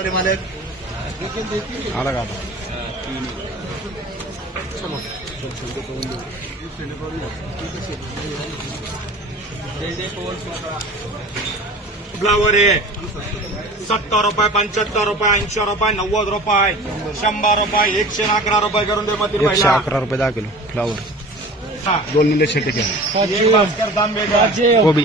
हमारे मालिक अलग आता ब्लावर आहे सत्तर रुपये पंचहत्तर रुपये ऐंशी रुपये नव्वद रुपये शंबर रुपये एकशे अकरा रुपये करून दे मधील अकरा रुपये दहा किलो फ्लावर दोन निले शेटे घ्या गोबी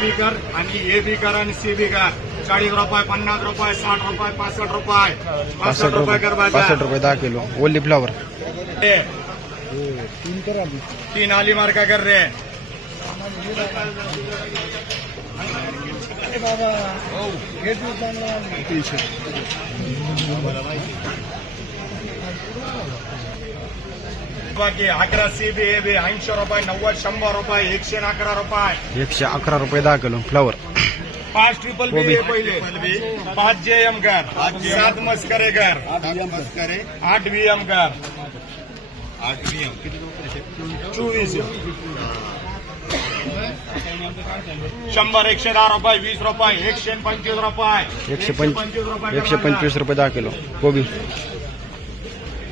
बी कर ए बी कर सी बी कर चाळीस रुपये पन्ना रुपये साठ रुपये पासष्ट रुपये पासष्ट रुपये कर बाजार रुपये दा किलो वो फ्लॉवर ए, तीन करा तीन आली मार मार्का कर रे बाबा तीनशे बाकी एकशे अकरा रुपये दहा किलो फ्लॉवर पाच ट्रिपल बी पहिले पाच जे एम कर सात मस्करे कर आठ व्ही एम कर आठ व्ही एम चोवीस शंभर एकशे दहा रुपये वीस रुपये एकशे पंचवीस रुपये एकशे पंचवीस रुपये एकशे पंचवीस रुपये दहा किलो कोबी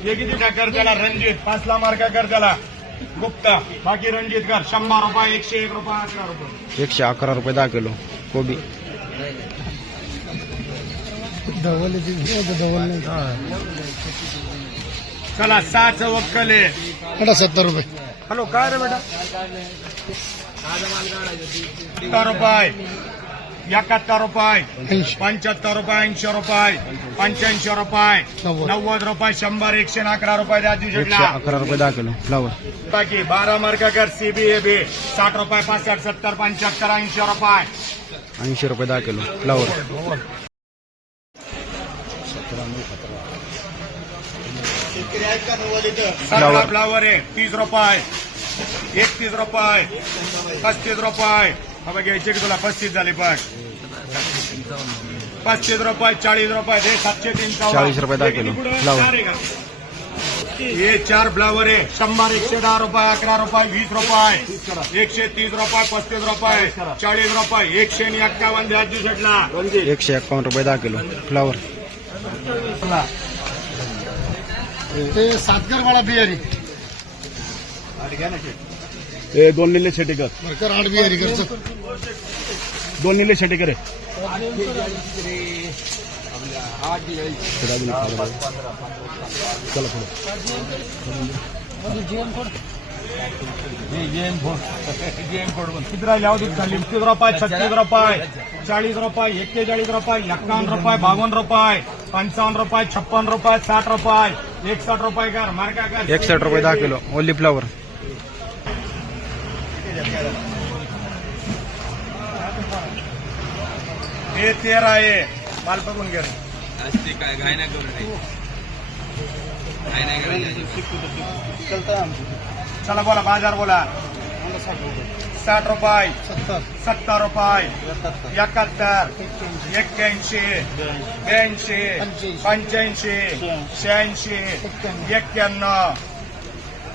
एकीचा कर त्याला रणजित पाचला मार्का कर त्याला गुप्ता बाकी रणजित कर शंभर रुपये एकशे एक रुपये अकरा रुपये एकशे अकरा रुपये दहा किलो कोबी चला सात वक्कले बेटा सत्तर रुपये हॅलो काय रे बेटा सत्तर रुपये एकाहत्तर रुपये पंच्याहत्तर रुपये ऐंशी रुपये पंच्याऐंशी रुपये नव्वद रुपये शंभर एकशे अकरा रुपये अकरा रुपये दहा किलो फ्लावर बाकी बारा मार्काकर सीबीए बी साठ रुपये पासष्ट सत्तर पंच्याहत्तर ऐंशी रुपये ऐंशी रुपये दहा किलो फ्लावर फ्लावर आहे तीस रुपये एकतीस रुपये पस्तीस रुपये बाबा घ्यायचे की तुला पस्तीस झाले पाठ पस्तीस रुपये चाळीस रुपये हे सातशे तीन चाळीस रुपये दहा किलो हे चार फ्लावर आहे शंभर एकशे दहा रुपये अकरा रुपये वीस रुपये एकशे तीस रुपये पस्तीस रुपये चाळीस रुपये एकशे आणि एक्कावन्न द्यायची शेटला एकशे एक्कावन्न रुपये दहा किलो फ्लावर ते सातगर मला बियारी दोन छेटेकर छेटेकर रुपये छत्तीस रुपये चाळीस रुपये एक्केचाळीस रुपये एक्कावन्न रुपये छप्पन रुपये साठ रुपये एकसठ रुपये कर मार्का कर एकसठ रुपये दा किलो ओली फ्लावर हे तेरा आहे माल बघून घे असते काय घाय नाही करू चला बोला बाजार बोला साठ रुपये सत्तर सत्तर रुपये एकाहत्तर एक्क्याऐंशी ब्याऐंशी पंच्याऐंशी शहाऐंशी एक्क्याण्णव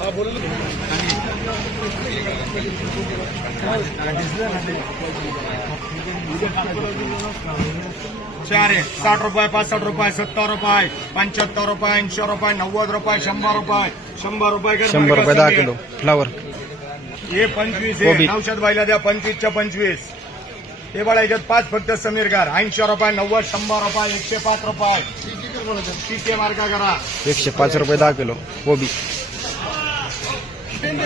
चार साठ रुपये पासष्ट रुपये सत्तर रुपये पंच्याहत्तर रुपये ऐंशी रुपये नव्वद रुपये शंभर रुपये शंभर रुपये शंभर रुपये दहा किलो फ्लावर हे पंचवीस औषध बायला द्या पंचवीसच्या पंचवीस हे बघा याच्यात पाच फक्त समीर गार ऐंशी रुपये नव्वद शंभर रुपये एकशे पाच रुपये टीके मार्का करा एकशे पाच रुपये दहा किलो कोबी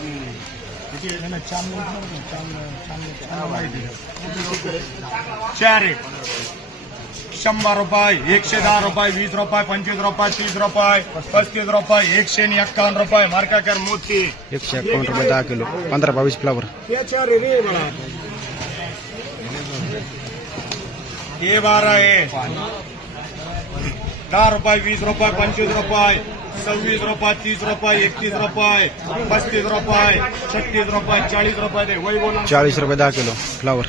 शंबर चार एक शंभर रुपये एकशे दहा रुपये वीस रुपये तीस रुपये पच्चीस रुपये एक से नहीं एक्कावन्न रुपये मार्का कर मोती एक से एक्कावन्न रुपये दहा किलो पंद्रह बावीस फ्लावर ये बारह है दस रुपये बीस रुपये पंचवीस रुपये सव्वीस रुपये तीस रुपये एकतीस रुपये पस्तीस रुपये छत्तीस रुपये चाळीस रुपये चाळीस रुपये दहा किलो फ्लावर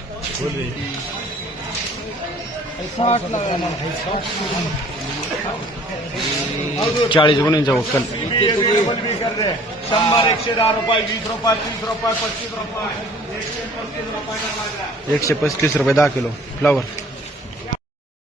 चाळीस गुणींचा शंभर एकशे दहा रुपये पस्तीस रुपये एकशे पस्तीस रुपये दहा किलो फ्लावर